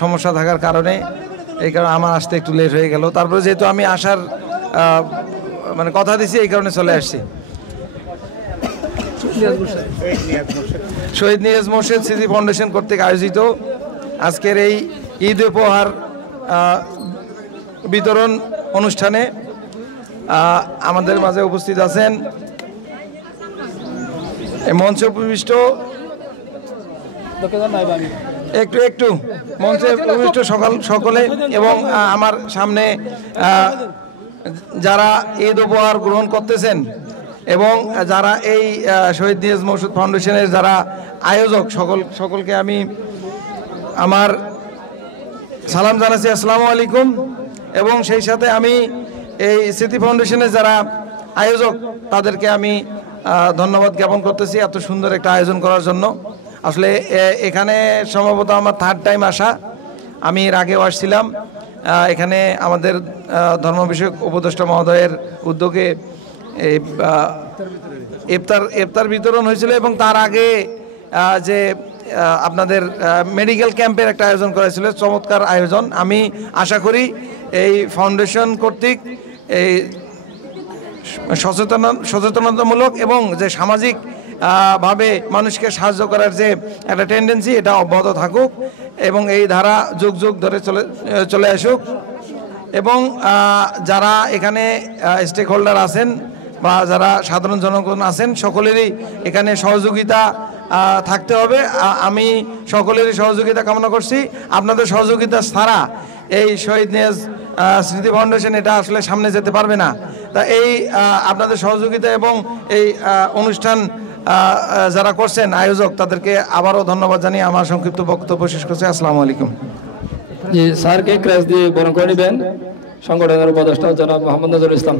সমস্যা থাকার কারণে এই কারণে আমার আসতে একটু লেট হয়ে গেল। তারপরে যেহেতু আমি আসার মানে কথা দিছি, এই কারণে চলে আসছি। শহীদ নিয়াজ মোর্শেদ স্মৃতি ফাউন্ডেশন কর্তৃক আয়োজিত আজকের এই ঈদ উপহার বিতরণ অনুষ্ঠানে আমাদের মাঝে উপস্থিত আছেন মঞ্চে উপবিষ্ট একটু মঞ্চে উপবিষ্ট সকলে এবং আমার সামনে যারা ঈদ উপহার গ্রহণ করতেছেন এবং যারা এই শহীদ নিয়াজ মোর্শেদ ফাউন্ডেশনের যারা আয়োজক সকলকে আমি আমার সালাম জানাচ্ছি, আসসালামু আলাইকুম। এবং সেই সাথে আমি এই স্মৃতি ফাউন্ডেশনের যারা আয়োজক তাদেরকে আমি ধন্যবাদ জ্ঞাপন করতেছি এত সুন্দর একটা আয়োজন করার জন্য। আসলে এখানে সম্ভবত আমার থার্ড টাইম আসা। আমি এর আগেও আসছিলাম। এখানে আমাদের ধর্ম বিষয়ক উপদেষ্টা মহোদয়ের উদ্যোগে এই ইফতার বিতরণ হয়েছিল এবং তার আগে যে আপনাদের মেডিকেল ক্যাম্পের একটা আয়োজন করা ছিল, চমৎকার আয়োজন। আমি আশা করি এই ফাউন্ডেশন কর্তৃক এই সচেতনতামূলক এবং যে সামাজিক ভাবে মানুষকে সাহায্য করার যে একটা টেন্ডেন্সি, এটা অব্যাহত থাকুক এবং এই ধারা যুগ যুগ ধরে চলে আসুক। এবং যারা এখানে স্টেক হোল্ডার আছেন বা যারা সাধারণ জনগণ আছেন, সকলেরই এখানে সহযোগিতা থাকতে হবে। আমি সকলেরই সহযোগিতা কামনা করছি। আপনাদের সহযোগিতা ছাড়া এই শহীদ নিয়াজ স্মৃতি ফাউন্ডেশন এটা আসলে সামনে যেতে পারবে না। তা এই আপনাদের সহযোগিতা এবং এই অনুষ্ঠান যারা করছেন আয়োজক, তাদেরকে আবারও ধন্যবাদ জানিয়ে আমার সংক্ষিপ্ত বক্তব্য শেষ করছি। আসসালামু আলাইকুম। জি, স্যারকে ক্রেস দিয়ে বরণ করে নেবেন সংগঠনের উপদেষ্টা জনাব মোহাম্মদ নজরুল ইসলাম।